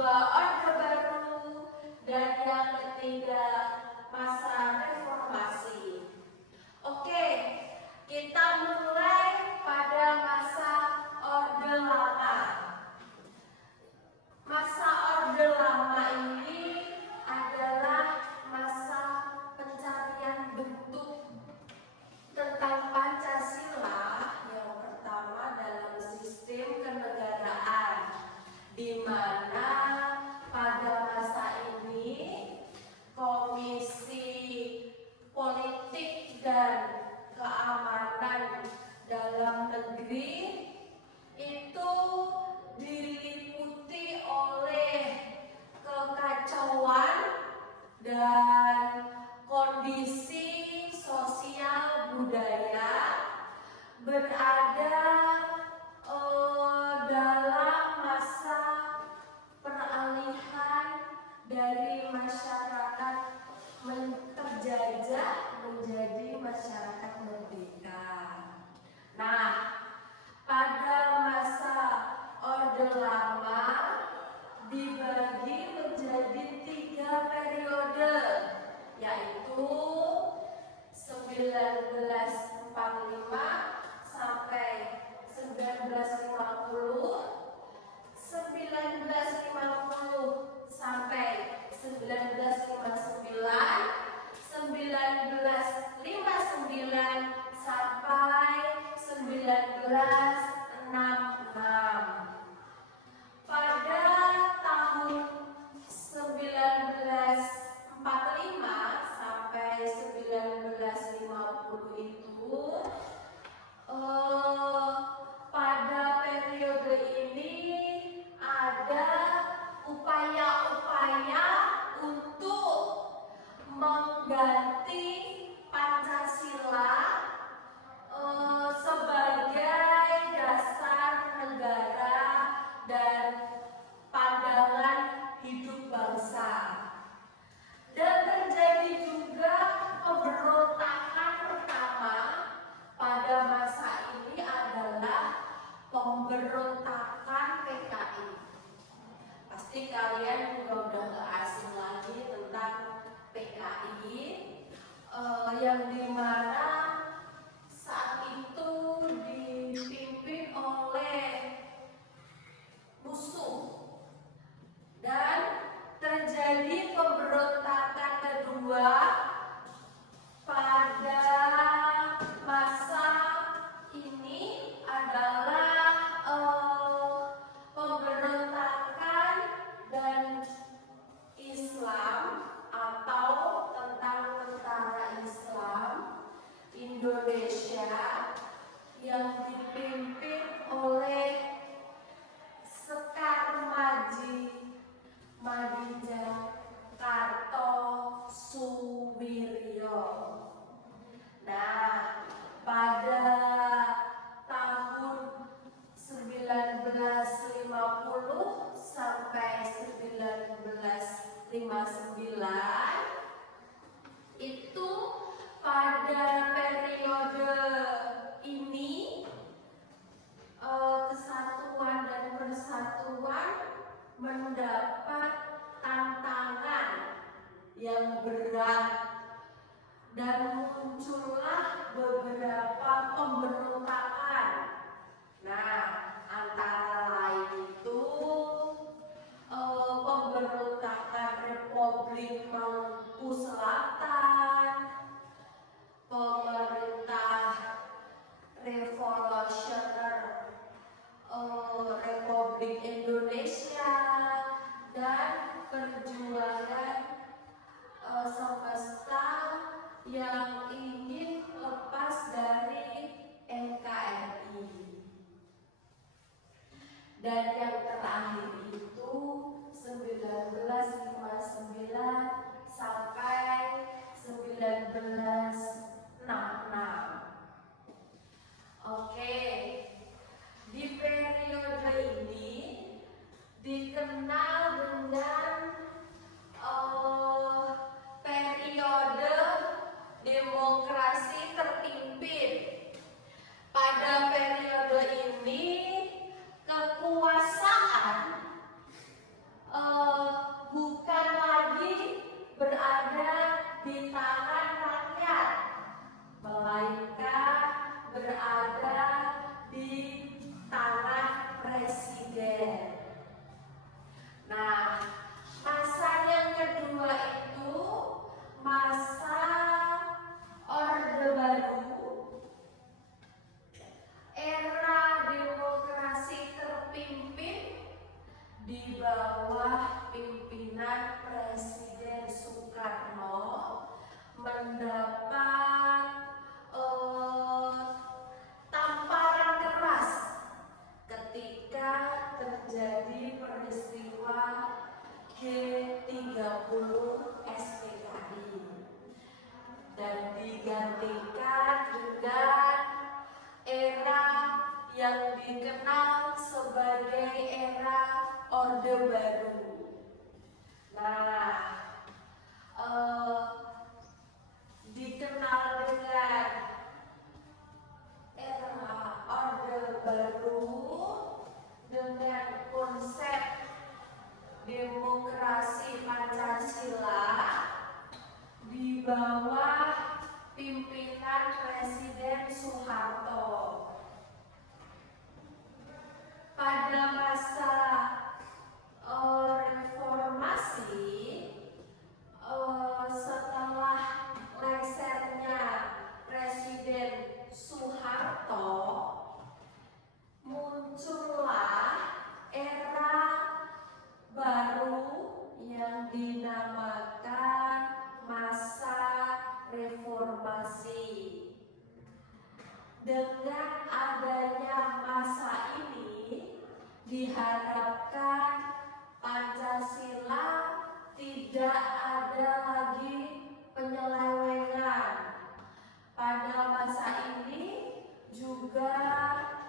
kedua Orde Baru, dan yang ketiga masa reformasi. Oke, kita mulai pada masa Orde Lama. Masa Orde Lama ini adalah masa pencarian bentuk tentang Pancasila yang pertama dalam sistem kenegaraan, di mana pada masa ini Komisi Politik dan Keamanan Dalam Negeri itu diliputi oleh kekacauan dan kondisi sosial budaya berada dalam masa peralihan dari masyarakat terjajah menjadi masyarakat merdeka. Nah, pada masa Orde Lama dibagi menjadi 3 periode, yaitu 1945 sampai 1950, 1950 sampai 1959, 1959 sampai 1966. Pada tahun 1945 sampai 1950 itu pada periode ini ada upaya-upaya untuk mengganti Pancasila sebagai dasar negara dan pandangan hidup bangsa. Dan terjadi juga pemberontakan pertama pada masa ini adalah pemberontakan PKI. Pasti kalian juga udah gak asing lagi tentang PKI, yang dimana saat itu dipimpin oleh musuh. Dan terjadi pemberontakan kedua pada masa ini adalah pemberontakan dan Islam atau tentang tentara Islam Indonesia yang dipimpin oleh Sekar Madija Kartosuwiryo. Nah, pada tahun 1950 sampai 1959 itu pada periode ini kesatuan dan persatuan mendapat tantangan yang berat dan muncullah beberapa pemberontakan. Nah, antara lain itu pemberontakan Republik Maluku Selatan, pemerintah Revolusioner Republik Indonesia, dan perjuangan semesta yang ingin lepas dari NKRI. Dan yang terakhir itu 1959 sampai 1966. Oke, di periode ini bawah pimpinan Presiden Soekarno mendapat tamparan keras ketika terjadi peristiwa G30 SPKI dan digantikan dengan era yang dikenal sebagai era Orde Baru. Nah, dikenal dengan era Orde Baru dengan konsep demokrasi Pancasila di bawah pimpinan Presiden Soeharto. Pada masa reformasi, setelah lengsernya Presiden Soeharto, muncullah era baru yang dinamakan masa reformasi. Dengan adanya masa ini, diharapkan Pancasila tidak ada lagi penyelewengan. Pada masa ini juga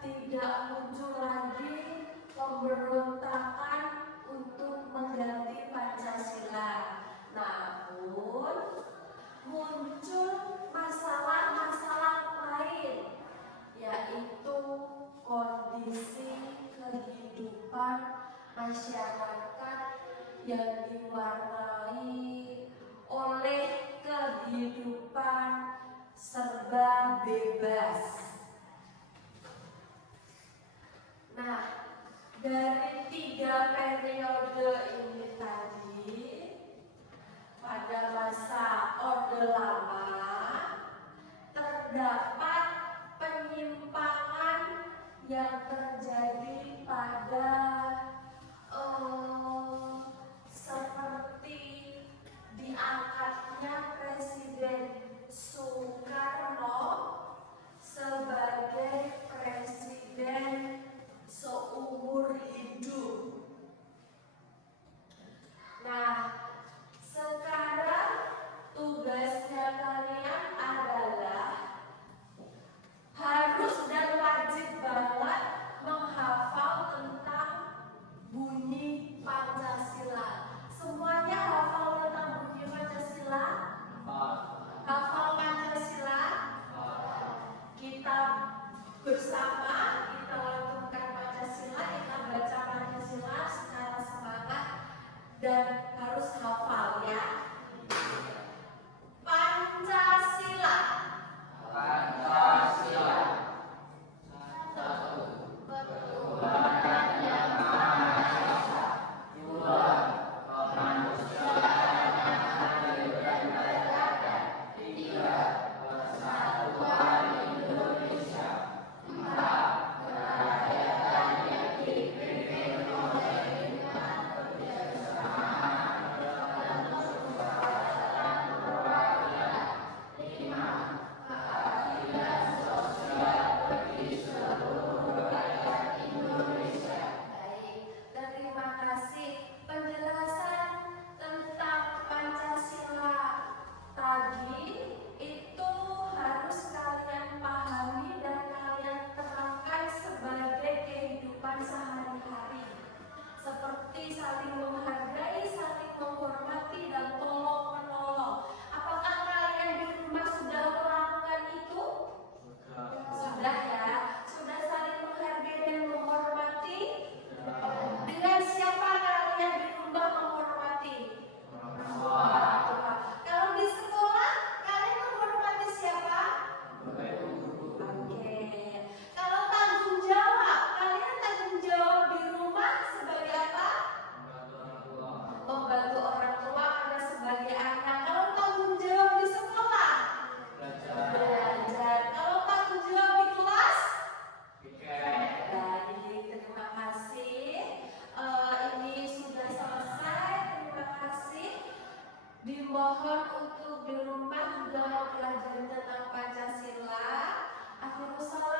tidak muncul lagi pemberontakan untuk mengganti Pancasila. Namun muncul masalah-masalah lain, yaitu kondisi kehidupan masyarakat yang diwarnai oleh kehidupan serba bebas. Nah, dari 3 periode ini tadi, pada masa Orde Lama terdapat penyimpangan yang terjadi pada seperti diangkatnya Presiden Soekarno sebagai presiden seumur hidup. untuk di rumah juga mempelajari tentang Pancasila. Akhirul salam.